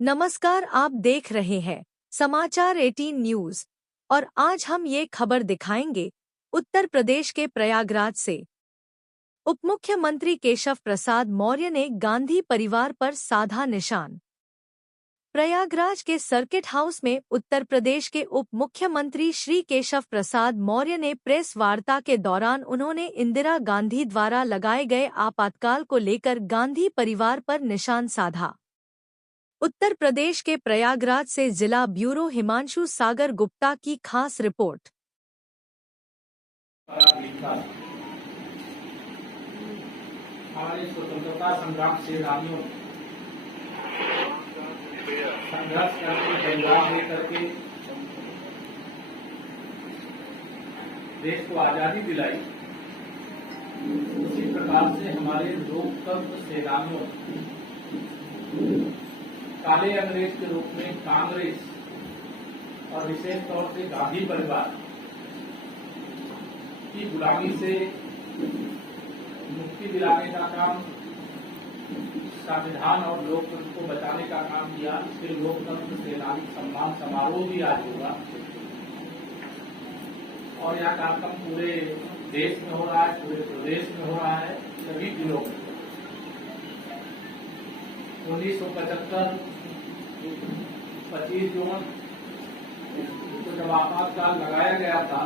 नमस्कार, आप देख रहे हैं समाचार 18 न्यूज और आज हम ये खबर दिखाएंगे उत्तर प्रदेश के प्रयागराज से। उप मुख्यमंत्री केशव प्रसाद मौर्य ने गांधी परिवार पर साधा निशान। प्रयागराज के सर्किट हाउस में उत्तर प्रदेश के उप मुख्यमंत्री श्री केशव प्रसाद मौर्य ने प्रेस वार्ता के दौरान उन्होंने इंदिरा गांधी द्वारा लगाए गए आपातकाल को लेकर गांधी परिवार पर निशान साधा। उत्तर प्रदेश के प्रयागराज से जिला ब्यूरो हिमांशु सागर गुप्ता की खास रिपोर्ट। हमारे स्वतंत्रता संग्राम सेनानियों संघर्ष करके बलिदान दे करके देश को आजादी दिलाई। उसी प्रकार से हमारे लोकतंत्र सेनानियों काले अंग्रेज के रूप में कांग्रेस और विशेष तौर से गांधी परिवार की गुलामी से मुक्ति दिलाने का काम, संविधान और लोकतंत्र को बचाने का काम किया। इसके लोकतंत्र सेनानी सम्मान समारोह भी आज होगा और यह कार्यक्रम पूरे देश में हो रहा है, पूरे प्रदेश में हो रहा है, सभी जिलों में। 1975 25 जून को जब आपातकाल लगाया गया था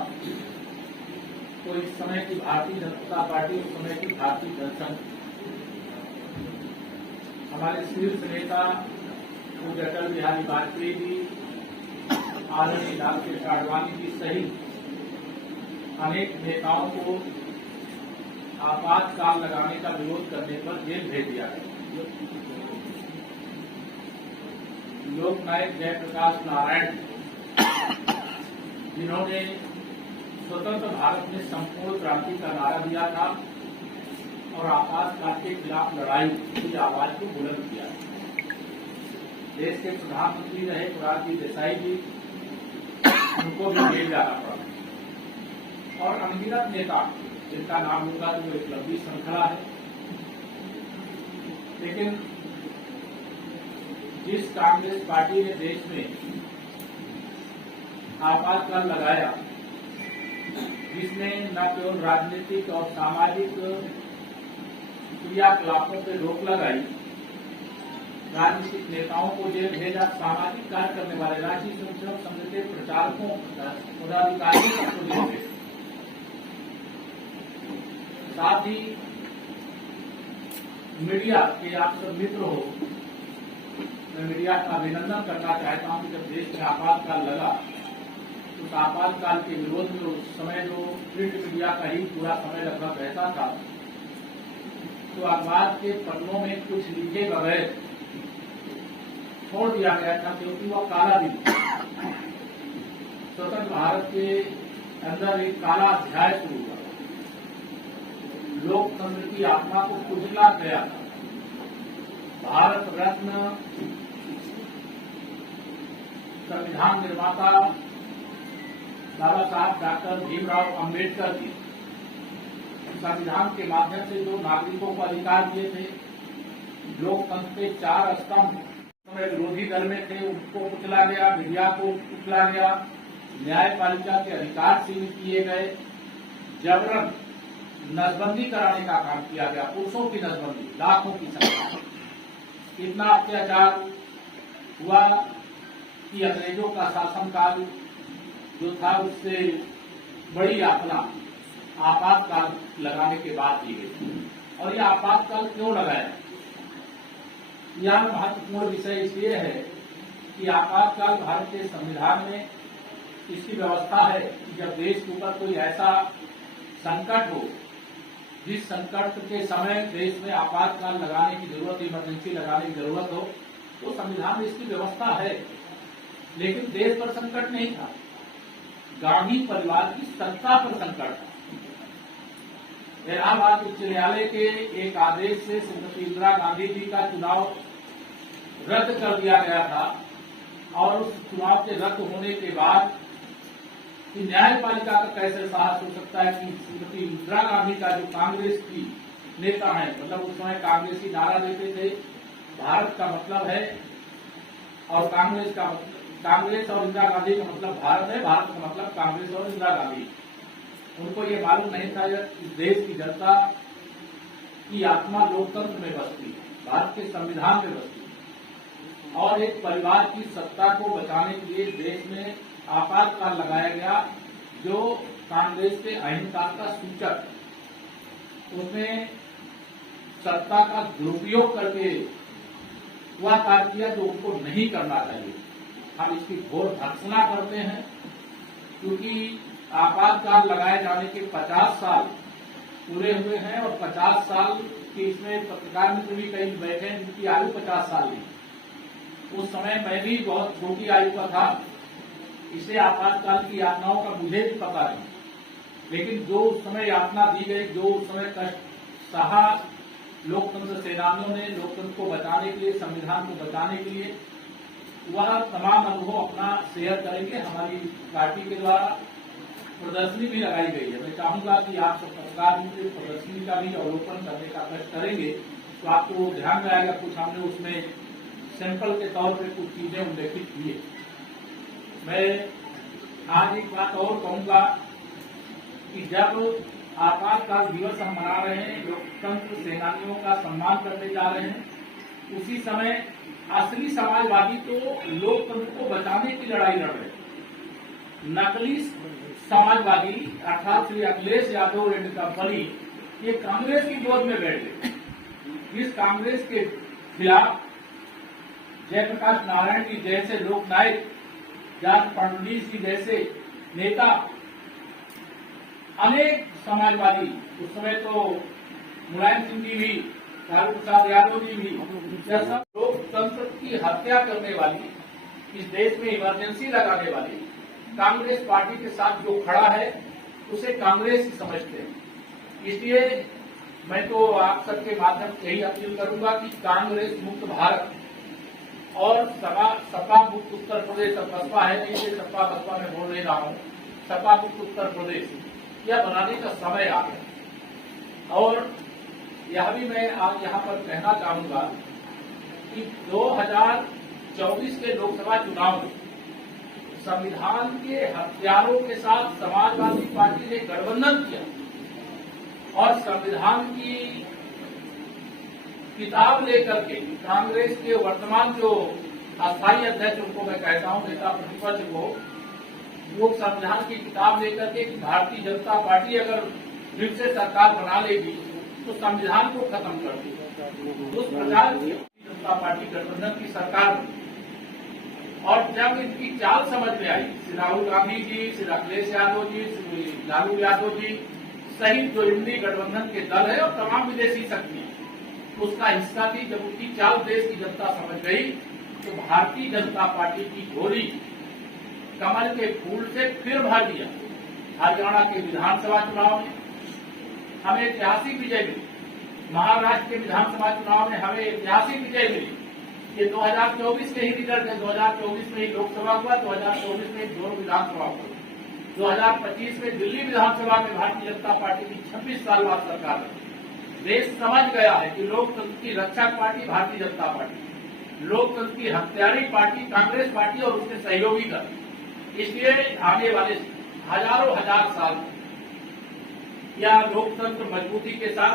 तो इस समय की भारतीय जनता पार्टी, उस समय की भारतीय जनसंघ, हमारे शीर्ष नेता पूज्य अटल बिहारी वाजपेयी जी, आदरणीय लाल कृष्ण आडवाणी जी सहित अनेक नेताओं को आपातकाल लगाने का विरोध करने पर जेल भेज दिया गया। लोकनायक जयप्रकाश नारायण जिन्होंने स्वतंत्र भारत में संपूर्ण क्रांति का नारा दिया था और आपातकाल के खिलाफ लड़ाई की आवाज को बुलंद किया। देश के प्रधानमंत्री रहे मोरारजी देसाई जी, उनको भी जेल जाना पड़ा और अनगिनत नेता जिनका नाम लूंगा तो एक लंबी श्रृंखला है। लेकिन जिस कांग्रेस पार्टी ने देश में आपातकाल लगाया, जिसने न केवल राजनीतिक और सामाजिक क्रियाकलापों पर रोक लगाई, राजनीतिक नेताओं को जेल भेजा, सामाजिक कार्य करने वाले राष्ट्रीय स्वयंसेवक संघ के प्रचारकों, पदाधिकारियों को जेल भेजा। साथ ही मीडिया के आप सब मित्र हो, मैं मीडिया का अभिनंदन करना चाहता हूं कि जब देश में आपातकाल लगा तो उस आपातकाल के विरोध में उस समय जो प्रिंट मीडिया का ही पूरा समय लगभग रहता था, तो अखबार के पन्नों में कुछ लिखे बगैर छोड़ दिया गया था, क्योंकि वह काला दिन, स्वतंत्र भारत के अंदर एक काला अध्याय शुरू हुआ। लोकतंत्र की आत्मा को कुचला गया था। भारत रत्न संविधान निर्माता बाबा साहब डॉक्टर भीमराव अंबेडकर जी संविधान के माध्यम से जो नागरिकों को अधिकार दिए थे, लोकतंत्र के 4 स्तंभ विरोधी दल में थे, उनको कुचला गया, मीडिया को कुचला गया, न्यायपालिका के अधिकार सीमित किए गए, जबरन नसबंदी कराने का काम किया गया, पुरुषों की नसबंदी, लाखों की संख्या। इतना अत्याचार हुआ कि अंग्रेजों का शासनकाल जो था उससे बड़ी यातना आपातकाल लगाने के बाद की गई। और यह आपातकाल क्यों लगाया? यह महत्वपूर्ण विषय इसलिए है कि आपातकाल भारत के संविधान में इसकी व्यवस्था है कि जब देश के ऊपर कोई ऐसा संकट हो, जिस संकट के समय देश में आपातकाल लगाने की जरूरत, इमरजेंसी लगाने की जरूरत हो, तो संविधान में इसकी व्यवस्था है। लेकिन देश पर संकट नहीं था, गांधी परिवार की सत्ता पर संकट था। इलाहाबाद उच्च न्यायालय के एक आदेश से श्रीमती इंदिरा गांधी जी का चुनाव रद्द कर दिया गया था और उस चुनाव के रद्द होने के बाद कि न्यायपालिका का कैसे साहस हो सकता है कि श्रीमती इंदिरा गांधी का जो कांग्रेस की नेता है, मतलब उस समय कांग्रेसी नारा देते थे, भारत का मतलब है और कांग्रेस और इंदिरा गांधी का मतलब भारत है, भारत का मतलब कांग्रेस और इंदिरा गांधी। उनको ये मालूम नहीं था इस देश की जनता की आत्मा लोकतंत्र में बसती है, भारत के संविधान में बसती है। और एक परिवार की सत्ता को बचाने के लिए देश में आपातकाल लगाया गया, जो कांग्रेस के अहंकार का सूचक। उसने सत्ता का दुरुपयोग करके वह कार्य किया जो उनको नहीं करना चाहिए। हम इसकी घोर भर्त्सना करते हैं, क्योंकि आपातकाल लगाए जाने के 50 साल पूरे हुए हैं और 50 साल की इसमें पत्रकार मित्र भी कई बैठे हैं जिनकी आयु 50 साल की। उस समय मैं भी बहुत छोटी आयु का था, इसलिए आपातकाल की यातनाओं का मुझे भी पता नहीं, लेकिन जो उस समय यातना दी गई, जो उस समय कष्ट सहा लोकतंत्र सेनानियों ने लोकतंत्र को बचाने के लिए, संविधान को बचाने के लिए, वह तमाम अनुभव अपना शेयर करेंगे। हमारी पार्टी के द्वारा प्रदर्शनी भी लगाई गई है। मैं चाहूंगा कि आप सब पत्रकार मित्र प्रदर्शनी का भी अवलोकन करने का प्रयास करेंगे, तो आपको ध्यान में आएगा कुछ हमने उसमें सैंपल के तौर पर कुछ चीजें उल्लेखित की है। मैं आज एक बात और कहूंगा कि जब आपातकाल दिवस हम मना रहे हैं, लोकतंत्र सेनानियों का सम्मान करने जा रहे हैं, उसी समय असली समाजवादी तो लोकतंत्र को बचाने की लड़ाई लड़ रहे हैं। नकली समाजवादी अर्थात श्री अखिलेश यादव एंड कंपनी ये कांग्रेस की गोद में बैठ गए। इस कांग्रेस के खिलाफ जयप्रकाश नारायण जी जैसे लोकनायक, जॉर्ज फर्नांडिस जी जैसे नेता, अनेक समाजवादी, उस समय तो मुलायम सिंह जी भी, लालू प्रसाद यादव जी भी, सब लोकतंत्र की हत्या करने वाली, इस देश में इमरजेंसी लगाने वाली कांग्रेस पार्टी के साथ जो खड़ा है उसे कांग्रेस ही समझते हैं। इसलिए मैं तो आप सबके माध्यम से यही अपील करूंगा कि कांग्रेस मुक्त भारत और सपा मुक्त उत्तर प्रदेश, अब बसपा है नहीं, सपा बसपा में बोल नहीं रहा हूं, सपा मुक्त उत्तर प्रदेश यह बनाने का समय आ गया। और यह भी मैं आज यहाँ पर कहना चाहूंगा कि 2024 के लोकसभा चुनाव में संविधान के हथियारों के साथ समाजवादी पार्टी ने गठबंधन किया और संविधान की किताब लेकर के कांग्रेस के वर्तमान जो अस्थायी अध्यक्ष, उनको मैं कहता हूं नेता प्रतिपक्ष को, वो संविधान की किताब लेकर के भारतीय जनता पार्टी अगर फिर से सरकार बना लेगी तो संविधान को खत्म कर देगी। उस प्रकार की जनता पार्टी गठबंधन की सरकार बनी। और जब इनकी चाल समझ में आई, श्री राहुल गांधी जी, श्री अखिलेश यादव जी, श्री लालू यादव जी सहित जो इंडी गठबंधन के दल है और तमाम विदेशी शक्तियां उसका हिस्सा थी, जब उनकी चाल देश की जनता समझ गई तो भारतीय जनता पार्टी की गोली कमल के फूल से फिर भर दिया। हरियाणा के विधानसभा चुनाव में हमें ऐतिहासिक विजय मिली, महाराष्ट्र के विधानसभा चुनाव में हमें ऐतिहासिक विजय मिली। ये 2024 के ही रिजल्ट है, 2024 में ही लोकसभा हुआ, 2024 में दोनों विधानसभा हुआ, 2025 में दिल्ली विधानसभा में भारतीय जनता पार्टी की 26 साल बाद सरकार है। देश समझ गया है कि लोकतंत्र की रक्षक पार्टी भारतीय जनता पार्टी, लोकतंत्र की हत्यारी पार्टी कांग्रेस पार्टी और उसके सहयोगी दल। इसलिए आने वाले हजारों हजार साल या लोकतंत्र मजबूती के साथ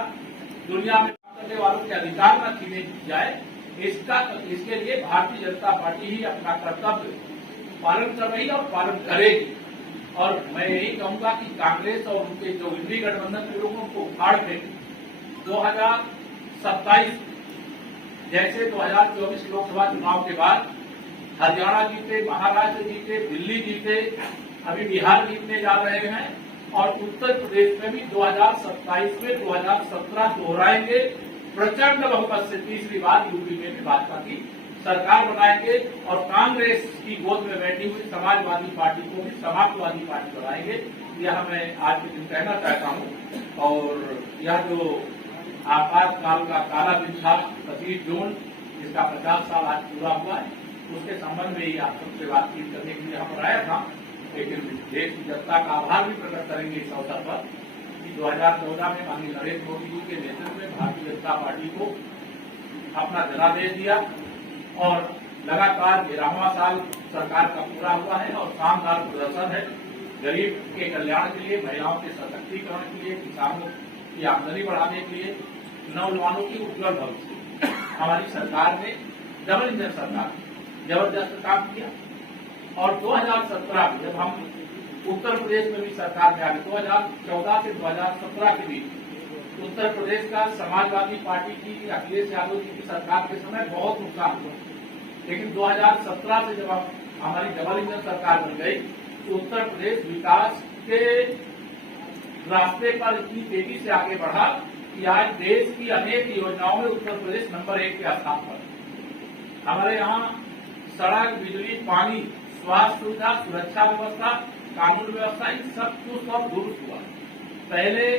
दुनिया में काम करने वालों के अधिकार न छीने जाए, इसके लिए भारतीय जनता पार्टी ही अपना कर्तव्य पालन कर रही है और पालन करेगी। और मैं यही कहूंगा कि कांग्रेस और उनके जो इंडी गठबंधन के लोगों को उखाड़ के 2027 जैसे 2024 लोकसभा चुनाव के बाद हरियाणा जीते, महाराष्ट्र जीते, दिल्ली जीते, अभी बिहार जीतने जा रहे हैं और उत्तर प्रदेश में भी 2027 में 2017 दोहराएंगे। प्रचंड बहुमत से तीसरी बार यूपी में भी भाजपा की सरकार बनाएंगे और कांग्रेस की गोद में बैठी हुई समाजवादी पार्टी को भी समाजवादी पार्टी बनाएंगे। यह मैं आज के दिन कहना चाहता हूं। और यह जो आपातकाल का काला दिन था 25 जून, जिसका 50 साल आज पूरा हुआ है, उसके संबंध में ही आप सबसे बातचीत करने के लिए यहाँ पर आया था। लेकिन देश की जनता का आभार भी प्रकट करेंगे इस अवसर पर कि 2014 में माननीय नरेंद्र मोदी जी के नेतृत्व में भारतीय जनता पार्टी को अपना जनादेश दिया और लगातार 13वां साल सरकार का पूरा हुआ है और शानदार प्रदर्शन है। गरीब के कल्याण के लिए, महिलाओं के सशक्तिकरण के लिए, किसानों की आमदनी बढ़ाने के लिए, नौजवानों की उज्जवल भविष्य हमारी सरकार ने, डबल इंजन सरकार जबरदस्त काम किया। और 2017 में जब हम उत्तर प्रदेश में भी सरकार में आ गए, 2014 से 2017 के बीच उत्तर प्रदेश का समाजवादी पार्टी की, अखिलेश यादव जी की सरकार के समय बहुत नुकसान हुआ। लेकिन 2017 से जब हमारी डबल इंजन सरकार बन गई तो उत्तर प्रदेश विकास के रास्ते पर इतनी तेजी से आगे बढ़ा कि आज देश की अनेक योजनाओं में उत्तर प्रदेश नंबर 1 के स्थान पर। हमारे यहाँ सड़क, बिजली, पानी, स्वास्थ्य सुविधा, सुरक्षा व्यवस्था, कानून व्यवस्था, इन सब कुछ सब दुरुस्त हुआ। पहले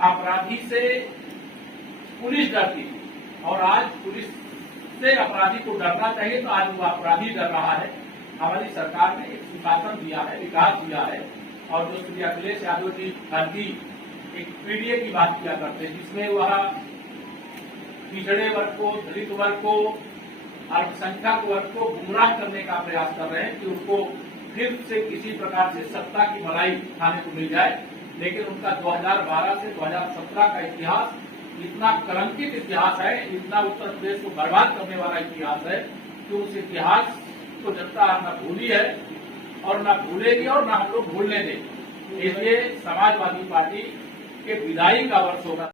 अपराधी से पुलिस डरती थी और आज पुलिस से अपराधी को डरना चाहिए, तो आज वो अपराधी डर रहा है। हमारी सरकार ने एक सुशासन दिया है, विकास दिया है। और जो श्री अखिलेश यादव जी हल्दी एक पीडीए की बात किया करते हैं, जिसमें वह पिछड़े वर्ग को, दलित वर्ग को, अल्पसंख्यक वर्ग को गुमराह करने का प्रयास कर रहे हैं कि उसको फिर से किसी प्रकार से सत्ता की मलाई खाने को मिल जाए। लेकिन उनका 2012 से 2017 का इतिहास इतना कलंकित इतिहास है, इतना उत्तर प्रदेश को बर्बाद करने वाला इतिहास है कि उस इतिहास को जनता न भूली है और न भूलेगी और न हम लोग भूलने देंगे। इसलिए समाजवादी पार्टी के विदाई का वर्ष होगा।